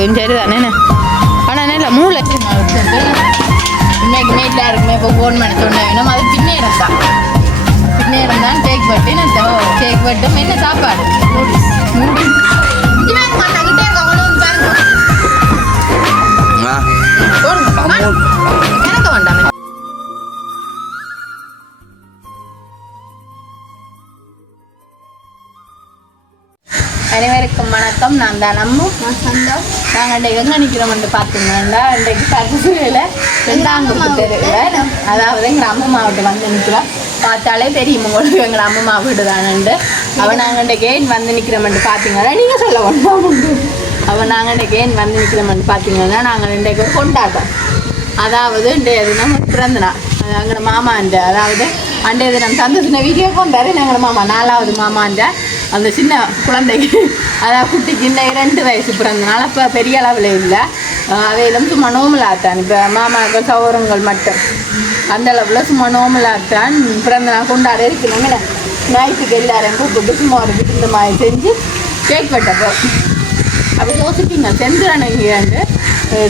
அதுவும் சரி தானே. ஆனால் நல்ல மூளை இன்னைக்கு நைட்டில் இருக்குமே இப்போ ஃபோன் பண்ணி சொன்னேன் வேணும். அது பின்னேரம் தான், பின்னேரம் தான். கேக் வெட்டு என்ன கேக் வெட்டும். என்ன சாப்பாடு? நூடுல்ஸ். நூடுல்ஸ் மாட்டாக்கிட்டே கவனம் பாருங்க. எனக்கு வேண்டாம். அனைவருக்கும் வணக்கம். நான் தான் நாங்கள் இன்றைக்கு எங்கே நிற்கிறோம்னு பார்த்தீங்கன்னா இன்றைக்கு சர்வீஸில் வெண்டாங்குப்பம் தெருவில், அதாவது எங்கள் அம்மா மாவட்டம் வந்து நிற்கிறோம். பார்த்தாலே தெரியும் உங்களுக்கு எங்கள் அம்மா மாவட்டம் தானண்டு. அவன் நாங்கள் இன்றைக்கு ஏன் வந்து நிற்கிறோம்னு பார்த்தீங்கன்னா நீங்கள் சொல்ல வேண்டாம். அவன் நாங்கள் இன்றைக்கு ஏன் வந்து நிற்கிறோம்னு பார்த்தீங்கன்னா நாங்கள் இன்றைக்கு ஒரு கொண்டாட்டம், அதாவது இன்றைய தினம் பிறந்த நாள். எங்களோட மாமாண்ட, அதாவது அன்றைய தினம் சந்தோஷம் வீடியோ கொண்டாரு. எங்களோட மாமா 4வது மாமாண்ட அந்த சின்ன குழந்தைக்கு, அதாவது குட்டிக்கு இந்த 2 வயசு பிறந்தனால இப்போ பெரிய அளவில் இல்லை. அவையிலும் சும்மா நோமலாத்தான். இப்போ மாமாவுக்கு சௌரங்கள் மட்டும் அந்த அளவில் சும்மா நோமலாத்தான் பிறந்த நாள் கொண்டாட இருக்கணுங்க. நைட்டுக்கு எல்லாரும் கூப்பிட்டு சும்மா ஒரு இந்த மாதிரி செஞ்சு கேக் வெட்டப்போ அப்போ யோசிப்பீங்க செந்திரன் எங்கேயாண்டு.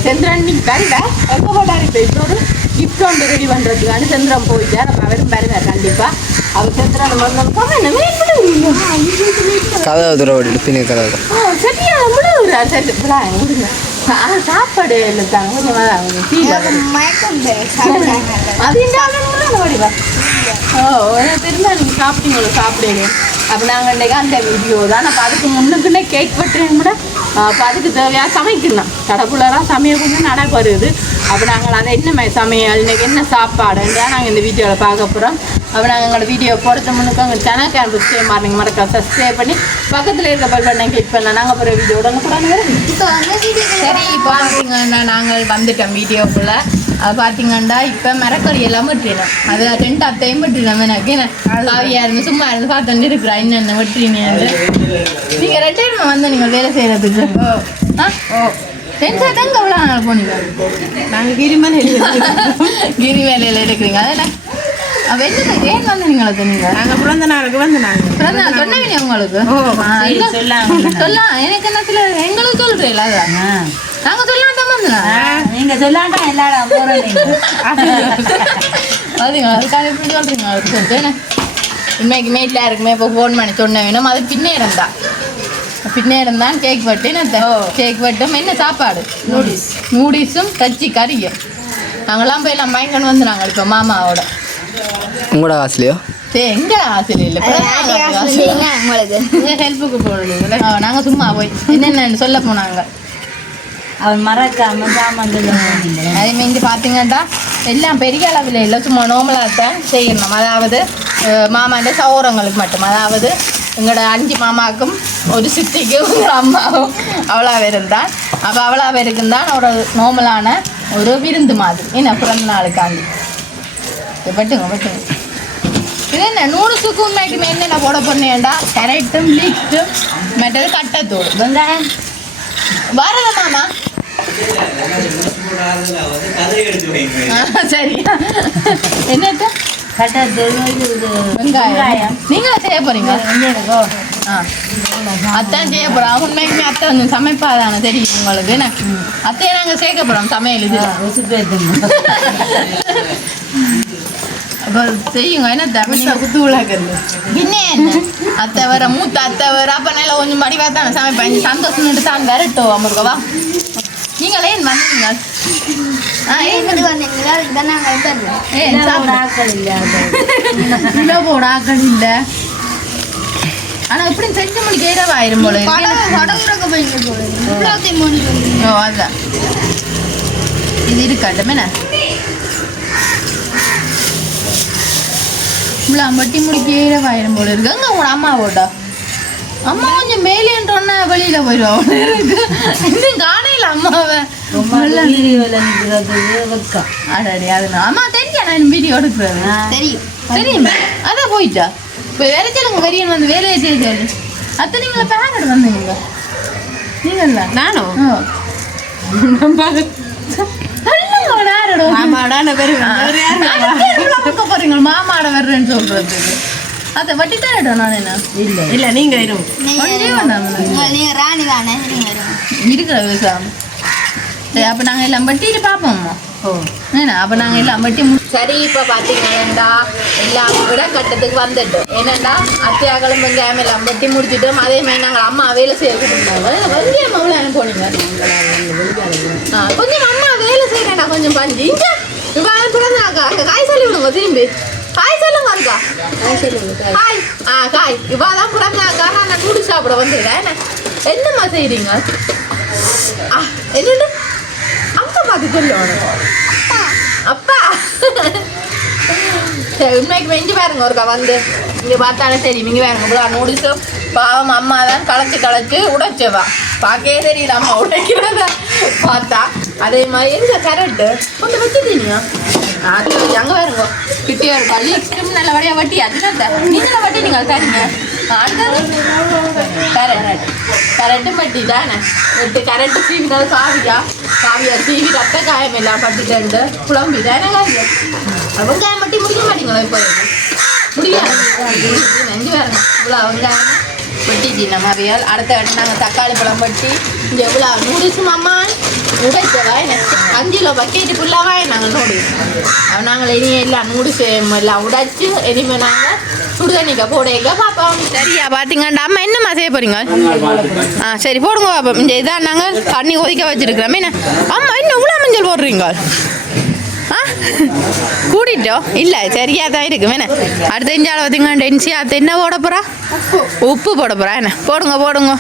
செந்திரன் நீ கருட எங்கே போட்டார். இப்போ ஒரு கிஃப்ட் ஒன்று ரெடி பண்ணுறதுக்கான செந்திரன் போயிட்டார். அப்போ அவரும் வருவார் கண்டிப்பாக. அவர் செந்திரன் சரியா முடிவுறார். சரி விடுங்க. சாப்பாடு இல்லைத்தாங்க கொஞ்சம் அது வடிவா. திரும்ப நீங்கள் சாப்பிட்டீங்களோ சாப்பிடுங்க. அப்போ நாங்கள் இன்றைக்கி அந்த வீடியோ தான். அப்போ அதுக்கு முன்னுக்குன்னே கேக் வெட்டுறேன் கூட. அப்போ அதுக்கு தேவையாக சமைக்கணும். கடப்புலராக சமையல் கொஞ்சம் நடக்க வருது. அப்போ நாங்கள் அதை என்ன சமையல் இன்றைக்கி என்ன சாப்பாடுன்றா நாங்கள் இந்த வீடியோவில் பார்க்க போகிறோம். அப்போ நாங்கள் எங்களோட வீடியோ போடுறது முன்னுக்கு உங்கள் சேனல் சப்ஸ்கிரைப் மாறிங்க மறக்காம சப்ஸ்கிரைப் பண்ணி பக்கத்தில் இருக்க பெல் பட்டனை கிளிக் பண்ணலாம். நாங்கள் போகிற வீடியோ உடனே சரி. இப்போ பார்த்தீங்கன்னா நாங்கள் வந்துட்டோம் வீடியோக்குள்ளே. அது பார்த்தீங்கன்னா இப்போ மரக்கறி எல்லாம் வெட்டினோம். அது 2 அத்தையும் வெட்டினோம். எனக்கு என்ன காவியாக இருந்து சும்மா இருந்து பார்த்துட்டு இருக்கிறா என்னென்ன வெட்டுறீங்க. நீங்கள் 2 பேருமா வந்து நீங்கள் வேலை செய்கிறதுக்கு எங்கே எவ்வளோ நாள் போனீங்க? நாங்கள் கிரி வேலையில் இருக்கிறீங்க. அதெல்லாம் ஏன் வந்து நீங்களா சொன்னீங்க? நாங்கள் பிறந்த நாளுக்கு வந்து பிறந்த நாள் சொன்னீங்க உங்களுக்கு. சொல்லலாம் எனக்கு என்ன சில எங்களுக்கு சொல்கிறீங்களா? அதான் நாங்கள் சொல்லாண்டாம நீங்கள் சொல்லாண்டா எல்லாரும் அதுங்களா அதுக்காக எப்படி சொல்கிறீங்க? இன்னைக்கு வீட்டில் இருக்குமே இப்போ ஃபோன் பண்ணி சொன்ன வேணும். அது பின்னேரம் தான், பின்னேரம் தான். கேக் வெட்டு என்ன கேக் வெட்டும். என்ன சாப்பாடு? நூடுல்ஸ். நூடுல்ஸும் கச்சி கறியும். நாங்களாம் போய் எல்லாம் பயங்கன்னு வந்து நாங்கள் இப்போ மாமாவோட. உங்களோட காசுலையோ? சரி எங்க ஆசையில் இல்லை உங்களுக்கு ஹெல்ப்புக்கு போடுறீங்களா? நாங்கள் சும்மா போய் என்னென்னு சொல்ல போனாங்க. அவன் மறக்காம சாமான் அதே மாதிரி பார்த்தீங்கன்னா எல்லாம் பெரிய அளவில் இல்லை, சும்மா நோமலாக தான் செய்யணும். அதாவது மாமாண்ட சௌரங்களுக்கு மட்டும், அதாவது எங்களோட 5 மாமாவுக்கும் ஒரு சித்திக்கும் எங்கள் அம்மாவும் அவ்வளோ இருந்தான். அப்போ அவ்வளோ இருக்குந்தான் ஒரு நோமலான ஒரு விருந்து மாதிரி என்ன பிறந்த நாளுக்காண்டி. பட்டுங்க இது என்ன நூடுல்ஸுக்கு உண்மைக்குமே என்னென்ன போட போனேன்டா? கேரட்டும் லீக்ஸும் மற்றது கட்டத்தூள் வெங்காயம் வரல மாமா. சரி என்னத்த கட்டத்தூள் வெங்காயம் நீங்களும் செய்ய போறீங்க? அத்தான் செய்ய போகிறோம். உண்மைக்குமே அத்தை கொஞ்சம் சமைப்பாதானே தெரியும் உங்களுக்கு. என்ன அத்தையை நாங்கள் சேர்க்க போகிறோம் சமையல் இது. அப்போ செய்யுங்க. என்ன தமிழ் குத்து விழாக்குறது இன்னும் அத்தை வர மூத்த அத்தை வர அப்போ நல்லா கொஞ்சம் மடிவாக தானே சமைப்பேன். சந்தோஷம்ட்டு தான் வரட்டும் அமருக்கவா. நீங்களே ஏன் வந்தீங்க? போட ஆக்கள் இல்லை. ஆனால் இப்படி செஞ்சு முடிக்க இரவாயிரும் போல. ஓ அதுதான் இது இருக்கட்டும். என்ன இவ்வளோ வெட்டி முடிக்க இரவாயிரம் போல இருக்கு. அங்கே உங்களோட அம்மாவோட அம்மா கொஞ்சம் மேலேன்றோன்னா வெளியில் போயிடுவோம். இன்னும் காணையில் அம்மாவை அடாடி அது அம்மா தெரிஞ்சா நான் வீடியோ எடுக்கிறது தெரியும் தெரியும். அதான் போயிட்டா இப்போ வேலை சொல்லுங்க. வெறியன் வந்து வேலையை செய்ய சொல்லு. அத்தை நீங்கள பேரட் வந்தீங்க நீங்களா? நானும் மாமாட வர்றேன்னு சொல்றதுக்கு அதை வட்டி தரட்டும் நான் என்ன இல்லை இல்ல நீங்க இரும். ஒன்றே வேண்டாம் நீங்க ராணி தானே நீங்க இருக்கிற விவசாயம் சரி அப்போ நாங்கள் எல்லாம் வட்டிட்டு பார்ப்போம்மா ஓ ஏன்னா அப்போ நாங்கள் எல்லாம் வட்டி சரி இப்போ பார்த்தீங்கன்னா எல்லாம் விட கட்டத்துக்கு வந்துட்டோம் ஏன்னாண்டா அத்தியாக்களும் வெங்காயம் எல்லாம் வெட்டி முடிச்சுட்டோம் அதே மாதிரி நாங்கள் அம்மா வேலை செய்ய கொடுத்தோம் வெங்காயம் அவ்வளோ போனீங்க கொஞ்சம் அம்மா வேலை செய்யறேன்டா கொஞ்சம் பஞ்சு இங்க இப்போ பிறந்தாக்கா அங்கே காய் சொல்லி விடுங்க திரும்பி காய் சொல்லுங்க இருக்கா காய் காய் இப்போ தான் பிறந்தாக்கா நான் நூடு சாப்பிட வந்துடுறேன் என்னம்மா செய்கிறீங்க என்னண்டு அம்மா பார்த்து சொல்லணும் அப்பா சரி உண்மைக்கு வெஞ்சு பாருங்க ஒருக்கா வந்து இங்கே பார்த்தாலே சரி இங்கே பாருங்க இவ்வளோ நூடுல்ஸும் பாவம் அம்மா தான் களைச்சு உடைச்சவா பார்க்கவே தெரியல அம்மா உடைக்கிறத பார்த்தா அதே மாதிரி எங்க கரெக்டு கொஞ்சம் வச்சுட்டீங்க அது அங்கே பாருங்க கிட்டே இருக்கும் அள்ளி நல்ல வழியாக வட்டி அதுதான் நீங்கள வட்டி நீங்கள் தரீங்க கரண்ட்டு பட்டி தானே எட்டு கரண்ட்டு சீவினது காவியா சீவி ரத்த காயம் எல்லாம் பட்டுட்டு குழம்பி தானே காவியம் வெங்காயம் பட்டி முடிக்க மாட்டீங்களா இப்போ முடியாது நெஞ்சு வரணும் இவ்வளோ வெங்காயம் வெட்டிச்சு நம்ம அவையால் அடுத்த கட்ட நாங்கள் தக்காளி பழம் பட்டி இங்கே எவ்வளோ நூடுல்ஸும் அம்மா உடைச்சவா என்ன 5 கிலோ பக்கெட்டு ஃபுல்லாக நாங்கள் நூடுல்ஸ் நாங்கள் இனி எல்லாம் நூடுல்ஸ் எல்லாம் உடைச்சு இனிமேல் நாங்கள் சுடுதண்ணிக்க போடுங்க பாப்போம் சரியா பார்த்தீங்கன்னா அம்மா என்னம்மா செய்ய போறீங்க சரி போடுங்க பாப்போம் இந்த இதான் நாங்கள் தண்ணி கொதிக்க வச்சிருக்கிறோம் என்ன அம்மா இன்னும் இவ்வளோ மஞ்சள் போடுறீங்க கூட்டிட்டோம் இல்லை சரியா தான் இருக்கு வேணே அடுத்த இஞ்சால பார்த்தீங்கன்னா டென்சி அது என்ன போட போகிறா உப்பு போட போகிறா என்ன போடுங்க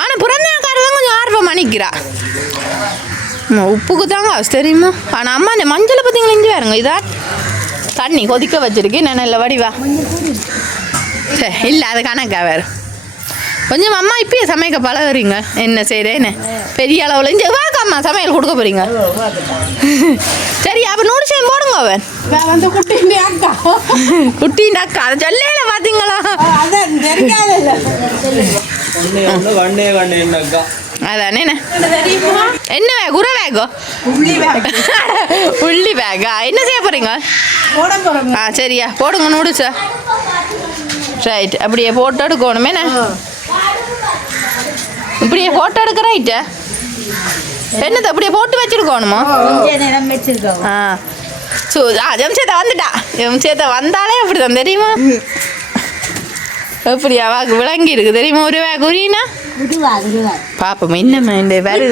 ஆனால் புறந்தாக்காரதான் கொஞ்சம் ஆர்வம் அணிக்கிறா உப்புக்கு தாங்க தெரியுமா ஆனால் அம்மா இந்த மஞ்சளை பார்த்தீங்களா இஞ்சி வேறுங்க இதா தண்ணி கொதிக்க வச்சிருக்கு நான் நல்ல வடிவா சரி இல்லை அது கணக்கா வேறு கொஞ்சம் அம்மா இப்பயே சமைக்க பழகுறீங்க என்ன செய்கிறேன்னு பெரிய அளவில் இங்கே வாங்க அம்மா சமையல் கொடுக்க போகிறீங்க சரி அப்போ நூடுல்ஸ் போடுங்க அவன் வந்து குட்டிന്റെ அக்கா குட்டின் அக்கா அதை சொல்லல பார்த்தீங்களா அதானே என்ன வேக உர வேகோ உள்ளி வேகா என்ன செய்ய போகிறீங்க சரியா போடுங்க நூடுல்ஸா ரைட் அப்படியே போட்டோ எடுக்கணுமே இப்படியே போட்டோ எடுக்க ரைட்டா என்னது அப்படியே போட்டு வச்சிருக்கணுமா ஜம்சேதா வந்துட்டா ஜம்சேதா வந்தாலே அப்படிதான் தெரியுமா எப்படியா வாக்கு விளங்கி இருக்கு தெரியுமா ஒரு வேக உரியனா பாப்போம் என்னம்மா இந்த வேறு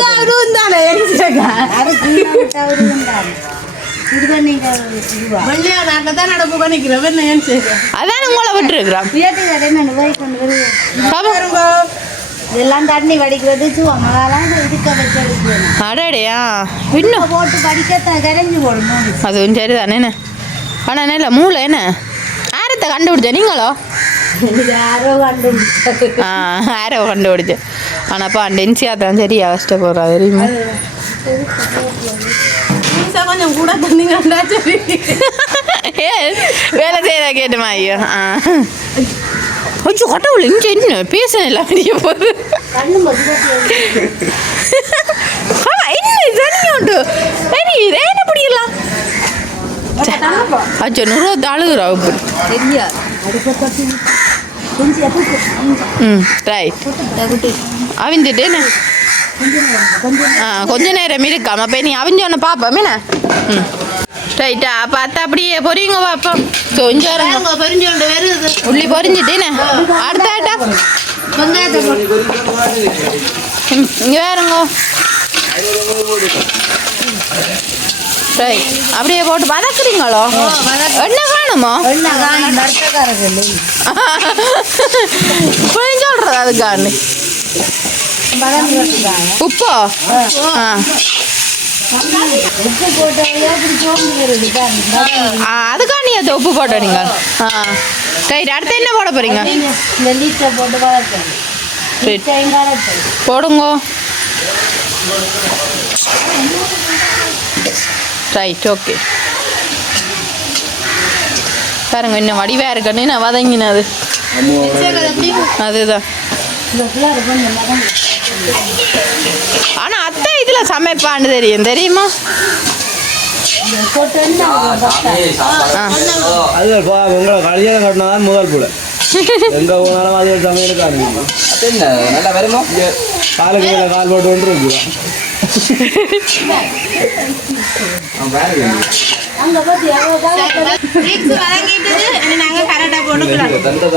அதான் உங்களை விட்டுருக்குறான் இதெல்லாம் தண்ணி வடிக்கிறது சுவங்களாம் இருக்க வச்சு அடையா இன்னும் போட்டு படிக்க கரைஞ்சி போடணும் அதுவும் சரிதானே ஆனால் இல்லை மூளை என்ன ஆரத்தை கண்டுபிடிச்ச நீங்களோ ஆரோ கண்டுபிடிச்ச ஆனாப்பா டென்சியாக தான் சரியா கஷ்டப்படுறா தெரியுமா கொஞ்சம் கூட தந்தீங்கன்னா சரி வேலை செய்யறா கேட்டுமா ஐயோ கொஞ்சம் கடவுள் இங்கே என்ன பேசணும் எல்லாம் வெளியே போகுது என்ன தனியோண்டு என்ன பிடிக்கலாம் அச்சோ 100 அழுகுறா இப்படி ரைட் அவிஞ்சிட்டு என்ன கொஞ்ச நேரம் இருக்காம அப்போ நீ அவிஞ்சோன்னு பார்ப்போம் என்ன ரைட்டா பார்த்தா அப்படியே பொரியுங்க பார்ப்போம் கொஞ்சம் பொரிஞ்சோண்டு வருது உள்ளி பொரிஞ்சிட்டேன்னு அடுத்தாட்டா இங்கே வேறுங்க ரைட் அப்படியே போட்டு வதக்குறீங்களோ என்ன காணுமோ இப்படி சொல்கிறது அதுக்காண்டு உப்போ அதுக்காண்டி அது உப்பு போட்டோம் நீங்கள் ரைட் அடுத்து என்ன போட போறீங்க போடுங்க ரைட் ஓகே பாருங்க இன்னும் வடிவா இருக்கன்னு நான் வதங்கினது அதுதான் ஆனால் அத்தை இதில் சமைப்பான்னு தெரியுமா அது உங்களை கல்யாணம் கட்டினாதான் முதல் புல எங்க போனாலும் அது சமையலுக்கு ஆரம்பிக்கும் என்ன நல்லா வருமா காலுக்கு மேலே கால் போட்டு கொண்டு இருக்கு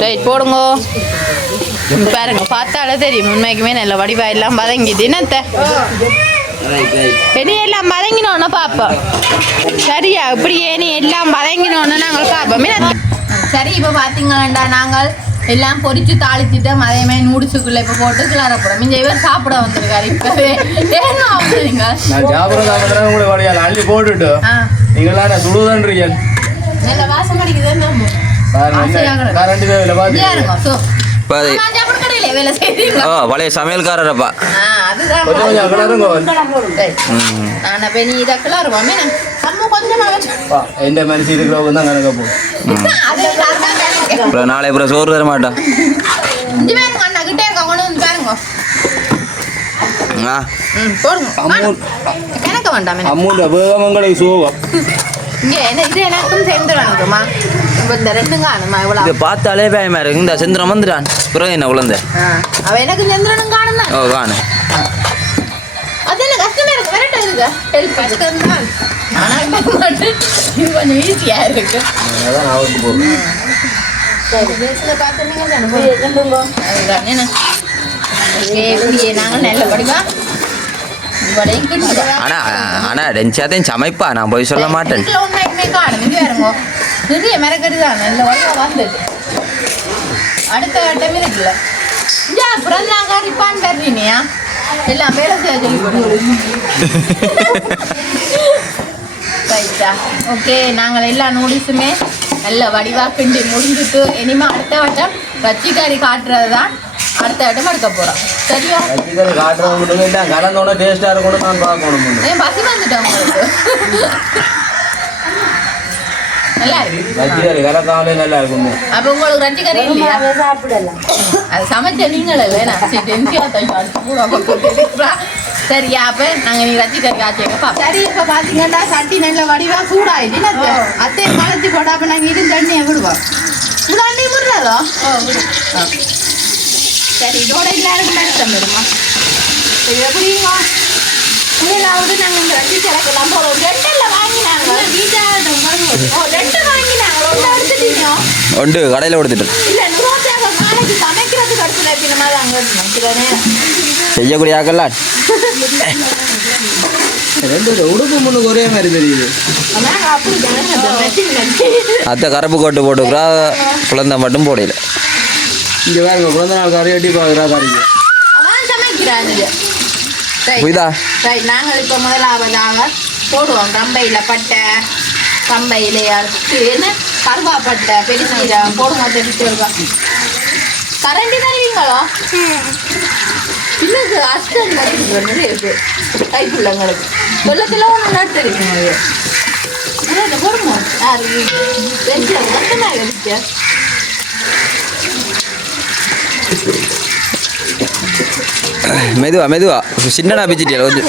ரைட் போடுங்க பாருங்க பார்த்தாலே தெரியும் உண்மைக்குமே நல்ல வடிவா எல்லாம் வதங்கிது என்னத்த இனி எல்லாம் வதங்கினோன்னு பார்ப்போம் சரியா இப்படியே நீ எல்லாம் வதங்கினோன்னு நாங்கள் பார்ப்போம் சரி இப்போ பார்த்தீங்களாண்டா நாங்கள் எல்லாம் பொரிச்சு தாளிச்சிட்டோம் அதே மாதிரி நூடுல்ஸுக்குள்ள இப்போ போட்டு கிளற போகிறோம் இங்கே இவர் சாப்பிட வந்திருக்காரு இப்போவே ஏன்னா வந்துருங்க நான் சாப்பிட்றது உங்களுக்கு வரையால் அள்ளி போட்டுட்டு நீங்களாம் சுடுதன்றீங்க நல்ல வாசம் அடிக்குது நம்ம கரண்ட் தேவையில்லை பார்த்து வேலை செய்றீங்க பழைய சமையல்காரரப்பா நான் நீ இதை கிளறுவோமே எந்த மனுஷன் இருக்கிறவங்க தான் கணக்க போ அப்புறம் நாளை அப்புறம் சோறு தர மாட்டான் கணக்க வேண்டாம் அமௌண்ட் வேகமங்களுக்கு சோகம் இங்கே என்ன இது எனக்கும் சேர்ந்துருவானுக்குமா இந்த ரெண்டும் காணுமா இவ்வளோ இதை பார்த்தாலே பயமா இருக்கு இந்த செந்திரம் வந்துட்டான் பிறகு என்ன உழந்த அவன் எனக்கு சந்திரனும் காணும் ஓ காணு அது என்ன கஷ்டமா இருக்கு கரெக்டாக இருக்கு ஹெல்ப் கஷ்டம் தான் ஆனால் இது கொஞ்சம் ஈஸியாக இருக்கு அதான் அவருக்கு போகும் அதுதான் என்ன இப்படியே நாங்கள் நல்ல படிவா ஆனா டென்ஷாத்தையும் சமைப்பா நான் போய் சொல்ல மாட்டேன் நிறைய மெரக்கடி தான் நல்ல வடிவா வந்துட்டு அடுத்த கட்டம் இருக்குல்ல அப்புறம் நான் கறிப்பான் தர்றீனியா எல்லாம் வேலை செய்ய சொல்லி ரைட்டா ஓகே நாங்கள் எல்லா நூடுல்ஸுமே நல்ல வடிவாக கிண்டி முடிஞ்சுட்டு இனிமேல் அடுத்த வட்டம் கச்சிக்காரி காட்டுறது தான் அடுத்த வட்டம் எடுக்க போகிறோம் சரியா காட்டுறவங்க கலந்தோட டேஸ்டாக இருக்கணும் நான் பார்க்கணும் ஏன் பசி வந்துட்டேன் உங்களுக்கு நல்லா இருக்கு ரஜிகரி கலக்காமலே நல்லா இருக்கும் அப்போ உங்களுக்கு ரஜிகரி இல்லையா சாப்பிடலாம் அது சமைச்ச நீங்களே வேணாம் சரியா அப்போ நாங்கள் நீ ரஜிகரி காய்ச்சிக்கப்பா சரி இப்போ பார்த்தீங்கன்னா சட்டி நல்ல வடிவாக சூடாயிடுச்சு அத்தையை கலச்சி போட்டா அப்போ நாங்கள் இருந்து தண்ணியை விடுவோம் இவ்வளோ அண்ணி விடுறதோ சரி இதோட எல்லாருக்கும் நடத்தம் வருமா சரி எப்படிங்க முதலாவது நாங்கள் இந்த ரஜி கிடக்கலாம் போகிறோம் ரெண்டில் வாங்கினாங்க ரெண்டு வாங்கினாங்க ஒன்று எடுத்துட்டீங்க உண்டு கடையில் கொடுத்துட்டு இல்லை நூறுவாய்க்காக நாளைக்கு சமைக்கிறதுக்கு அடுத்து எப்படின்னா தான் அங்கே இருக்கணும் சில நேரம் செய்யக்கூடிய ஆக்கலாம் ரெண்டு உடுப்பு முன்னுக்கு ஒரே மாதிரி தெரியுது நாங்கள் அப்படி தானே அத்தை கருப்பு கோட்டு போட்டுக்கிறா குழந்தை மட்டும் போடையில இங்கே வேறுங்க குழந்தை நாள் கறி வெட்டி பார்க்குறா கறிக்கு அவன் சமைக்கிறாங்க புரியுதா ரைட் நாங்கள் இப்போ முதலாவதாக போடுவோம் கம்பையில் பட்டை கம்பையில் என்ன கருவாப்பட்டை பெருசீரம் போடுங்க தெரிஞ்சுருக்கோம் கரண்டி தருவீங்களோ இல்லை அஸ்டன் வச்சுருக்கோம் நிறைய பேர் கைப்பிள்ளைங்களுக்கு வெள்ளத்தில் ஒன்று நட்டுருக்கீங்க போடுங்க யாரு தெரிஞ்சது மொத்தமாக இருக்கு மெதுவா மெதுவா சின்னடா பிச்சிட்டியா கொஞ்சம்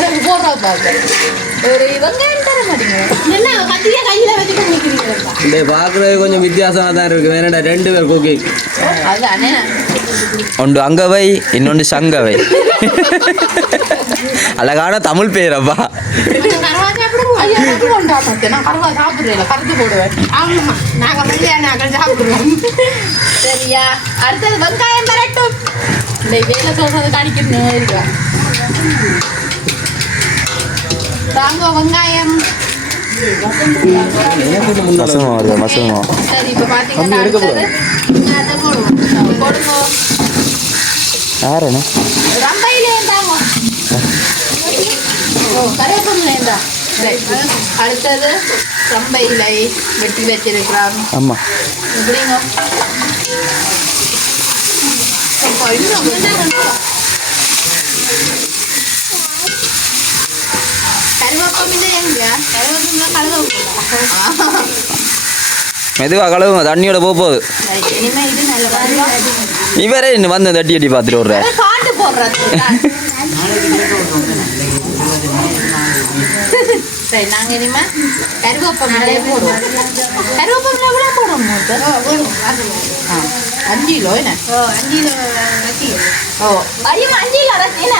இந்த பார்க்குறது கொஞ்சம் வித்தியாசமாக தான் இருக்குது வேணடா ரெண்டு பேர் குக்கிங் ஒன்று அங்கவை இன்னொன்று சங்கவை அழகான தமிழ் பேரப்பா சரியா அடுத்தது வெங்காயம் பரட்டும் வேலை சொல்றது காணிக்கணும் தாங்க வெங்காயம் மசமா வருது மசமா சரி இப்போ பார்த்தீங்கன்னா அதை போடுவோம் போடுங்க யாருண்ணே ரம்பையிலே இருந்தாங்க ஓ கருவேப்பிலை அடுத்தது ரம்பை இலை வெட்டி வச்சிருக்கிறான் ஆமாம் எப்படிங்க மெதுவா கழுவுங்க தண்ணியோட போகுது இவரே இன்னும் வந்து தட்டி அடி பார்த்துட்டு விட்ற சரி நாங்கள் இனிமேல் கருவேப்பமிலையே போடுவோம். கருவேப்பமிலை எவ்வளோ போடுவோம்? 5 கிலோ என்ன? 5 கிலோ ரத்தி. ஐயோ 5 கிலோ ரத்தி என்ன?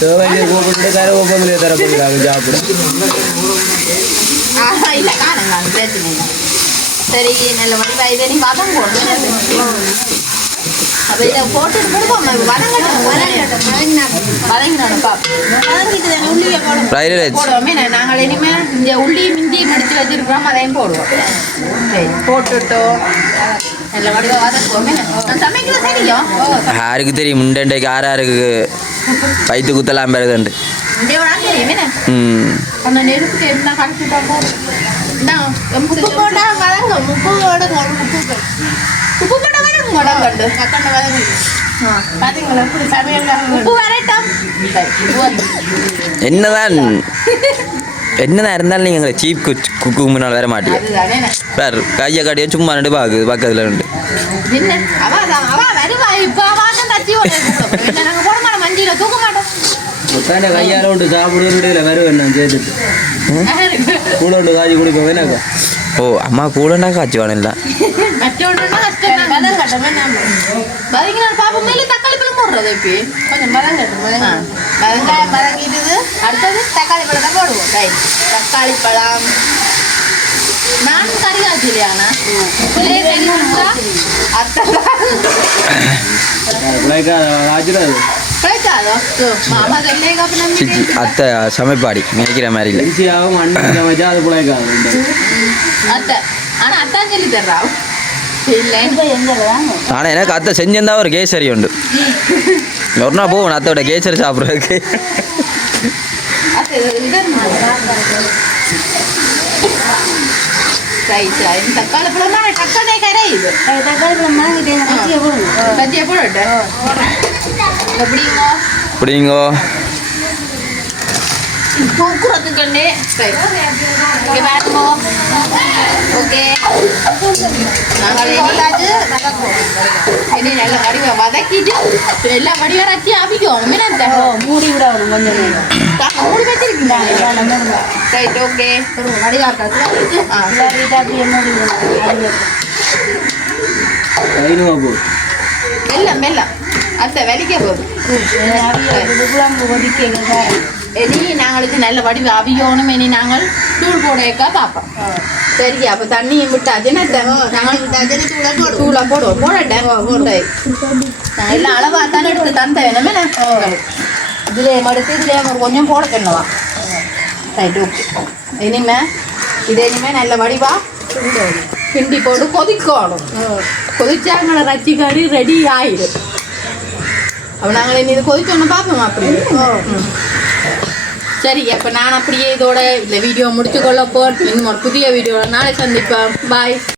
தேவையில்லை கூப்பிட்டு கரை ஒப்பமில்லையே தர போகிறாங்க சாப்பிட. இல்லை காணுங்க பிரச்சனை இல்லை. சரி நல்ல வடிவா இதை நீ வதம் போடணும். அப்போ இதை போட்டுட்டு போடுவோம். போடுவோமே நாங்கள் இனிமேல் இந்த உள்ளி மிந்தி முடிச்சு வச்சிருக்கிறோம், அதையும் போடுவோம். சரி போட்டுட்டோம் நல்ல வடிவா வதக்குவோமே. சமைக்கிறது தெரியும். யாருக்கு தெரியும் முண்டேண்டைக்கு யாருக்கு வயிற்று குத்தலாம் பிறகுண்டு. தெரியுமே அந்த நெருப்பு என்ன கடைசிட்டா போடும். உப்பு போட்டா வதங்க. உப்பு போட்டா வதங்க வடங்கண்டு கக்கண்ட வதங்கி பார்த்தீங்களா எப்படி சமையல் உப்பு வரட்டும். என்னதான் இருந்தாலும் நீங்கள் எங்களை சீப் குக்கு முன்னால் வர மாட்டீங்க. சார் கையை காட்டியா சும்மா ரெண்டு பக்கத்தில் ரெண்டு என்ன அவ வருவா. இப்போ அவாதான் கத்தி நாங்கள் போட மாட்டோம். மஞ்சியில் தூக்க மாட்டோம். உட்காந்து கையால் விட்டு சாப்பிடுறது வருவேன் நான் சேர்த்துட்டு கூட விட்டு காய்ச்சி குடிப்பேன் வேணாக்கா. ஓ அம்மா கூடனா காய்ச்சி வேணும்ல. மற்றொன்றுனா கஷ்டம் வதம் கட்டமே. வதங்கினா பாப்போம். மேலே தக்காளி பழம் போடுறது இப்போ கொஞ்சம் வதம் கட்டும். வெங்காயம் வதங்கிடுது. அடுத்தது தக்காளி பழம் தான் போடுவோம். ரைட் தக்காளி பழம். நான் கறி காய்ச்சிலையாண்ணா அத்தை காய்ச்சிடாது மாமா அத்தை சமைப்பாடி நினைக்கிற மாதிரி இல்லை. ஈஸியாகவும் அண்ணன் சமைச்சா அது பிள்ளைக்காது அத்தை. ஆனால் அத்தான் சொல்லி தர்றா இல்லை. ஆனால் எனக்கு அத்தை செஞ்சிருந்தா ஒரு கேசரி உண்டு. ஒரு நாள் போகணும் அத்தையோட கேசரி சாப்பிட்றதுக்கு. தக்காளி பழம் தான் டக்கானே கரையுது. தக்காளி பழம் வாங்கிட்டேன். கத்தியை போடட்டேன். எப்படிங்கோ அப்படிங்கோ தூக்குறதுக்கண்டே. இங்கே வேணுமோ? ஓகே நாங்கள் இனி நல்ல வடிவை வதக்கிட்டு எல்லாம் வடிவை ரச்சி அவிக்கும். மூடி விட வரும் கொஞ்சம் மூடி வச்சிருக்கீங்களா? ரைட் ஓகே வடிவாக்கா. அப்படியே மூடி கைனுவா போ வெள்ளம் வெள்ளம் அத்தை வெளிக்க போகுது. இனி நாங்களுக்கு நல்ல வடிவு அவியோனும். இனி நாங்கள் தூள் போடையக்கா பார்ப்போம். சரி அப்போ தண்ணியும் விட்டாச்சு. நாங்கள் தூளை போடுவோம். போடட்டேன் போட்டை நாங்கள் எல்லாம் அளவாக தானே எடுத்து தந்த வேணுமே. இதில் எடுத்து இதில் கொஞ்சம் போட தண்ணுவா. Right okay. இனிமேல் நல்ல வடிவா கிண்டி போட்டு கொதிக்கணும். கொதிச்சாங்கள ரச்சி கறி ரெடி ஆயிடும். அப்போ நாங்கள் இனி இது கொதிச்சோன்னு பார்ப்போம். அப்படி சரி அப்போ நான் அப்படியே இதோட இந்த வீடியோ முடிச்சுக்கொள்ள போகிறேன். இன்னும் ஒரு புதிய வீடியோவில் நாளை சந்திப்பேன். பாய்.